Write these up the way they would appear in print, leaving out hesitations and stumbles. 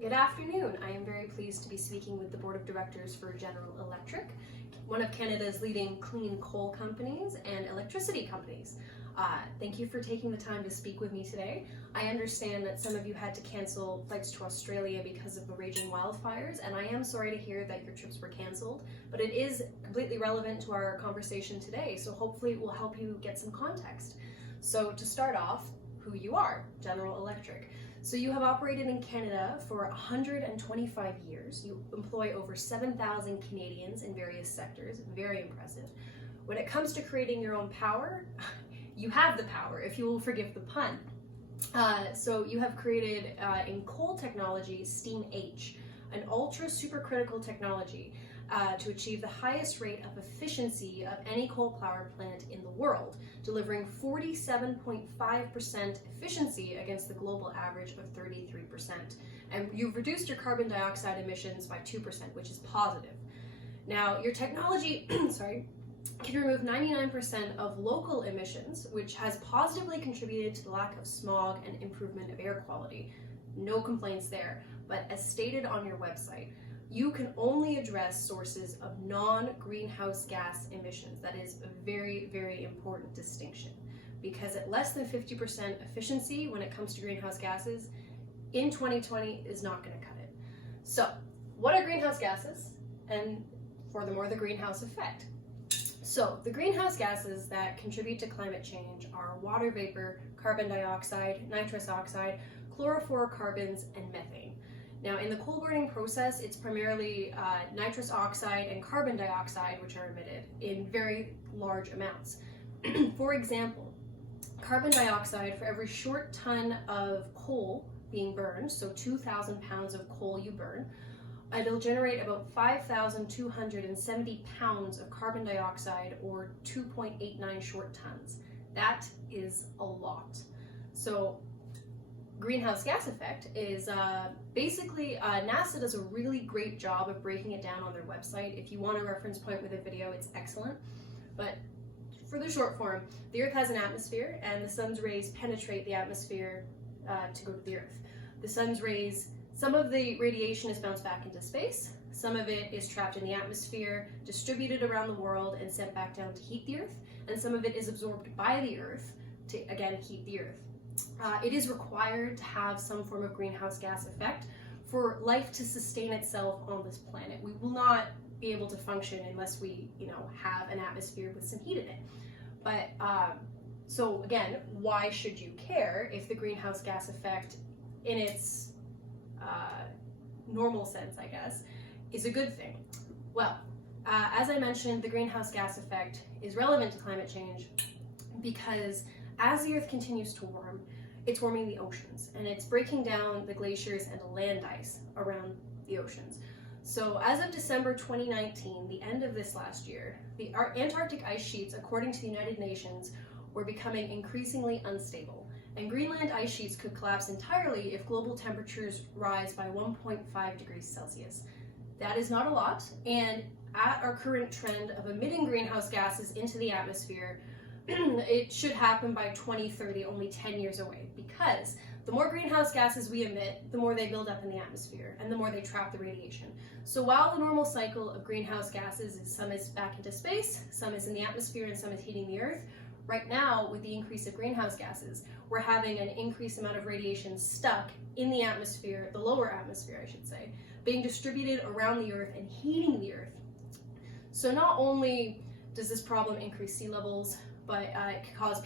Good afternoon. I am very pleased to be speaking with the Board of Directors for General Electric, one of Canada's leading clean coal companies and electricity companies. Thank you for taking the time to speak with me today. I understand that some of you had to cancel flights to Australia because of the raging wildfires, and I am sorry to hear that your trips were canceled, but it is completely relevant to our conversation today, so hopefully it will help you get some context. So to start off, who you are, General Electric. So you have operated in Canada for 125 years. You employ over 7,000 Canadians in various sectors. Very impressive. When it comes to creating your own power, you have the power, if you will forgive the pun. So you have created in coal technology, Steam H, an ultra supercritical technology to achieve the highest rate of efficiency of any coal power plant in the world, delivering 47.5% efficiency against the global average of 33%. And you've reduced your carbon dioxide emissions by 2%, which is positive. Now, your technology, can remove 99% of local emissions, which has positively contributed to the lack of smog and improvement of air quality. No complaints there, but as stated on your website, you can only address sources of non-greenhouse gas emissions. That is a very, very important distinction, because at less than 50% efficiency when it comes to greenhouse gases, in 2020 is not going to cut it. So, what are greenhouse gases? And furthermore, the greenhouse effect. So, the greenhouse gases that contribute to climate change are water vapor, carbon dioxide, nitrous oxide, chlorofluorocarbons, and methane. Now, in the coal burning process, it's primarily nitrous oxide and carbon dioxide which are emitted in very large amounts. For example, carbon dioxide, for every short ton of coal being burned, so 2,000 pounds of coal you burn, it'll generate about 5,270 pounds of carbon dioxide, or 2.89 short tons. That is a lot. So, greenhouse gas effect is basically NASA does a really great job of breaking it down on their website. If you want a reference point with a video, it's excellent. But for the short form, the Earth has an atmosphere, and the sun's rays penetrate the atmosphere to go to the Earth. The sun's rays, some of the radiation is bounced back into space, some of it is trapped in the atmosphere, distributed around the world, and sent back down to heat the Earth, and some of it is absorbed by the Earth to, again, heat the Earth. It is required to have some form of greenhouse gas effect for life to sustain itself on this planet. We will not be able to function unless we, have an atmosphere with some heat in it. But so again, why should you care if the greenhouse gas effect, in its normal sense, I guess, is a good thing? Well, as I mentioned, the greenhouse gas effect is relevant to climate change because as the Earth continues to warm, it's warming the oceans, and it's breaking down the glaciers and the land ice around the oceans. So as of December 2019, the end of this last year, the Antarctic ice sheets, according to the United Nations, were becoming increasingly unstable, and Greenland ice sheets could collapse entirely if global temperatures rise by 1.5 degrees Celsius. That is not a lot, and at our current trend of emitting greenhouse gases into the atmosphere, it should happen by 2030, only 10 years away, because the more greenhouse gases we emit, the more they build up in the atmosphere, and the more they trap the radiation. So while the normal cycle of greenhouse gases is some is back into space, some is in the atmosphere, and some is heating the Earth, right now, with the increase of greenhouse gases, we're having an increased amount of radiation stuck in the atmosphere, the lower atmosphere, I should say, being distributed around the Earth and heating the Earth. So not only does this problem increase sea levels, but it could cause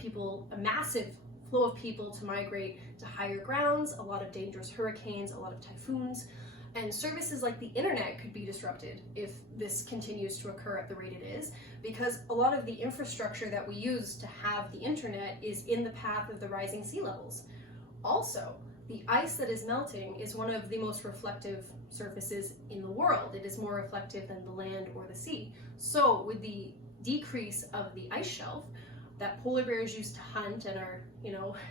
a massive flow of people to migrate to higher grounds, a lot of dangerous hurricanes, a lot of typhoons, and services like the internet could be disrupted if this continues to occur at the rate it is, because a lot of the infrastructure that we use to have the internet is in the path of the rising sea levels. Also, the ice that is melting is one of the most reflective surfaces in the world. It is more reflective than the land or the sea. So with the decrease of the ice shelf that polar bears used to hunt and are,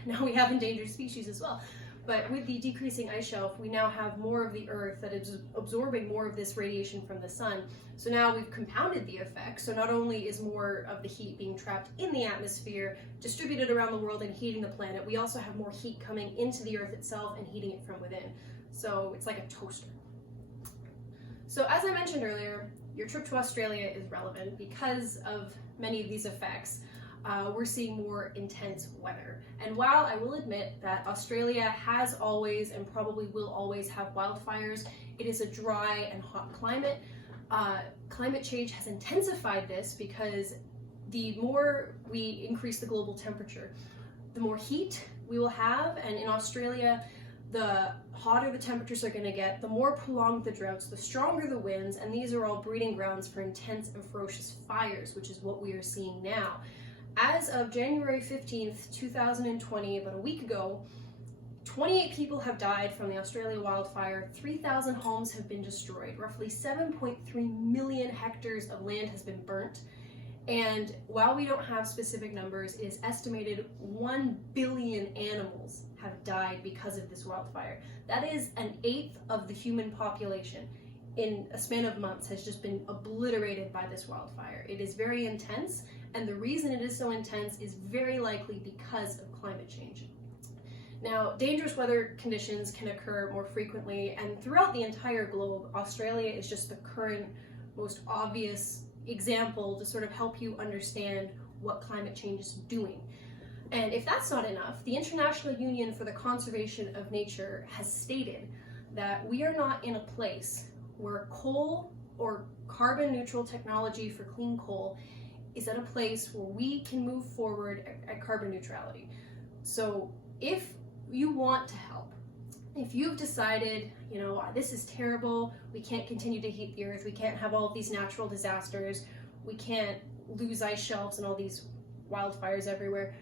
now we have endangered species as well. But with the decreasing ice shelf, we now have more of the Earth that is absorbing more of this radiation from the sun. So now we've compounded the effect. So not only is more of the heat being trapped in the atmosphere, distributed around the world and heating the planet, we also have more heat coming into the Earth itself and heating it from within. So it's like a toaster. So as I mentioned earlier, your trip to Australia is relevant because of many of these effects. We're seeing more intense weather. And while I will admit that Australia has always and probably will always have wildfires, it is a dry and hot climate. Climate change has intensified this because the more we increase the global temperature, the more heat we will have. And in Australia, the hotter the temperatures are going to get, the more prolonged the droughts, the stronger the winds, and these are all breeding grounds for intense and ferocious fires, which is what we are seeing now. As of January 15th, 2020, about a week ago, 28 people have died from the Australia wildfire, 3,000 homes have been destroyed, roughly 7.3 million hectares of land has been burnt, and while we don't have specific numbers, it is estimated 1 billion animals have died because of this wildfire. That is an eighth of the human population in a span of months has just been obliterated by this wildfire. It is very intense, and the reason it is so intense is very likely because of climate change. Now, dangerous weather conditions can occur more frequently, and throughout the entire globe, Australia is just the current most obvious example to sort of help you understand what climate change is doing. And if that's not enough, the International Union for the Conservation of Nature has stated that we are not in a place where coal or carbon neutral technology for clean coal is at a place where we can move forward at carbon neutrality. So if you want to help, if you've decided, you know, this is terrible, we can't continue to heat the earth, we can't have all of these natural disasters, we can't lose ice shelves and all these wildfires everywhere.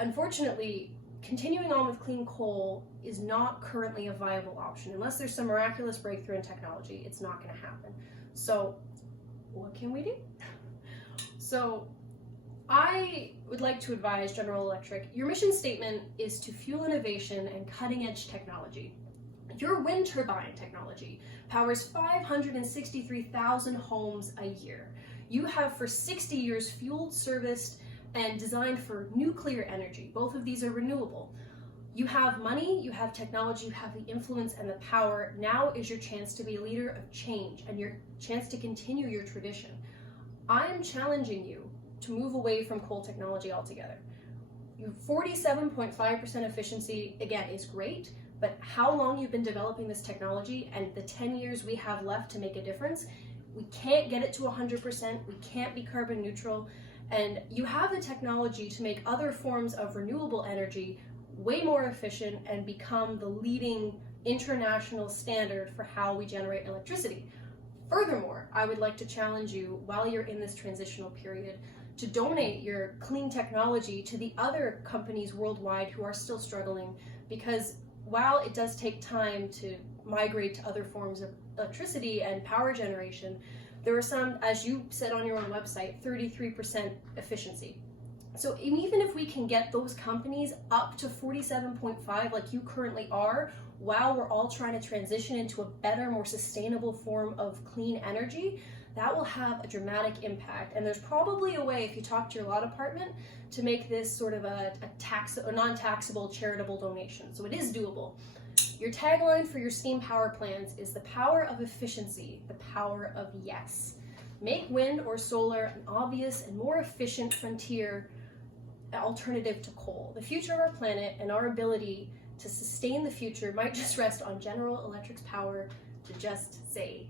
Unfortunately, continuing on with clean coal is not currently a viable option. Unless there's some miraculous breakthrough in technology, it's not going to happen. So what can we do? So I would like to advise General Electric, your mission statement is to fuel innovation and cutting-edge technology. Your wind turbine technology powers 563,000 homes a year. You have for 60 years fueled, serviced, and designed for nuclear energy. Both of these are renewable. You have money, you have technology, you have the influence and the power. Now is your chance to be a leader of change and your chance to continue your tradition. I am challenging you to move away from coal technology altogether. 47.5% efficiency, again, is great, but how long you've been developing this technology and the 10 years we have left to make a difference, we can't get it to 100%, we can't be carbon neutral, and you have the technology to make other forms of renewable energy way more efficient and become the leading international standard for how we generate electricity. Furthermore, I would like to challenge you while you're in this transitional period to donate your clean technology to the other companies worldwide who are still struggling, because while it does take time to migrate to other forms of electricity and power generation, there are some, as you said on your own website, 33% efficiency. So even if we can get those companies up to 47.5 like you currently are, while we're all trying to transition into a better, more sustainable form of clean energy, that will have a dramatic impact. And there's probably a way, if you talk to your law department, to make this sort of a non-taxable charitable donation. So it is doable. Your tagline for your steam power plants is the power of efficiency, the power of yes. Make wind or solar an obvious and more efficient frontier alternative to coal. The future of our planet and our ability to sustain the future might just rest on General Electric's power to just say